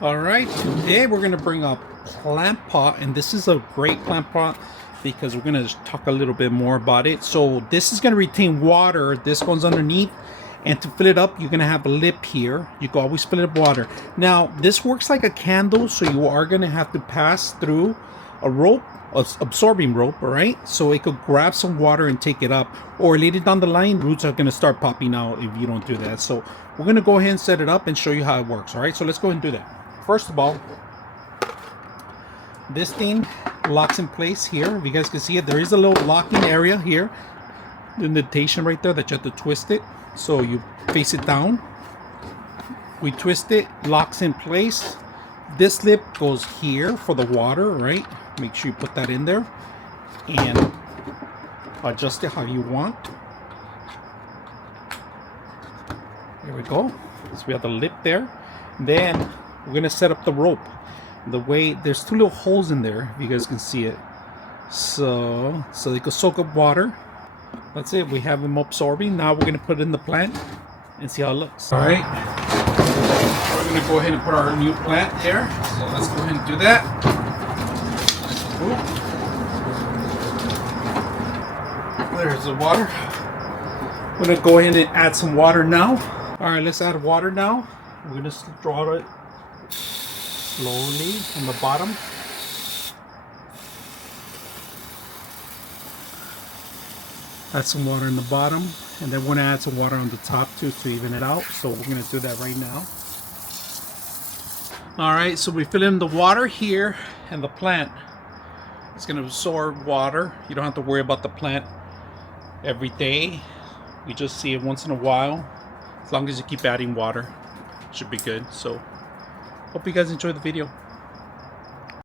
Alright, today we're going to bring up plant pot, and this is a great plant pot because we're going to talk a little bit more about it. So this is going to retain water. This goes underneath, and to fill it up you're going to have a lip here. You can always fill it up water. Now this works like a candle, so you are going to have to pass through a rope, absorbing rope, alright, so it could grab some water and take it up, or later down the line roots are going to start popping out if you don't do that. So we're going to go ahead and set it up and show you how it works. Alright, so let's go ahead and do that. First of all, this thing locks in place here. If you guys can see it, there is a little locking area here, the indentation right there that you have to twist it. So you face it down, we twist it, locks in place. This lip goes here for the water, right? Make sure you put that in there and adjust it how you want. There we go. So we have the lip there. Then we're gonna set up the rope. The way there's two little holes in there, if you guys can see it, so they can soak up water. That's it. We have them absorbing. Now we're gonna put it in the plant and see how it looks. All right, we're gonna go ahead and put our new plant there. So let's go ahead and do that. Ooh. There's the water. We're gonna go ahead and add some water now. All right, let's add water now. We're gonna draw it slowly from the bottom. Add some water in the bottom, and then we're gonna add some water on the top too to even it out. So we're gonna do that right now. All right, so we fill in the water here, and the plant is gonna absorb water. You don't have to worry about the plant every day. You just see it once in a while. As long as you keep adding water, should be good. So hope you guys enjoyed the video.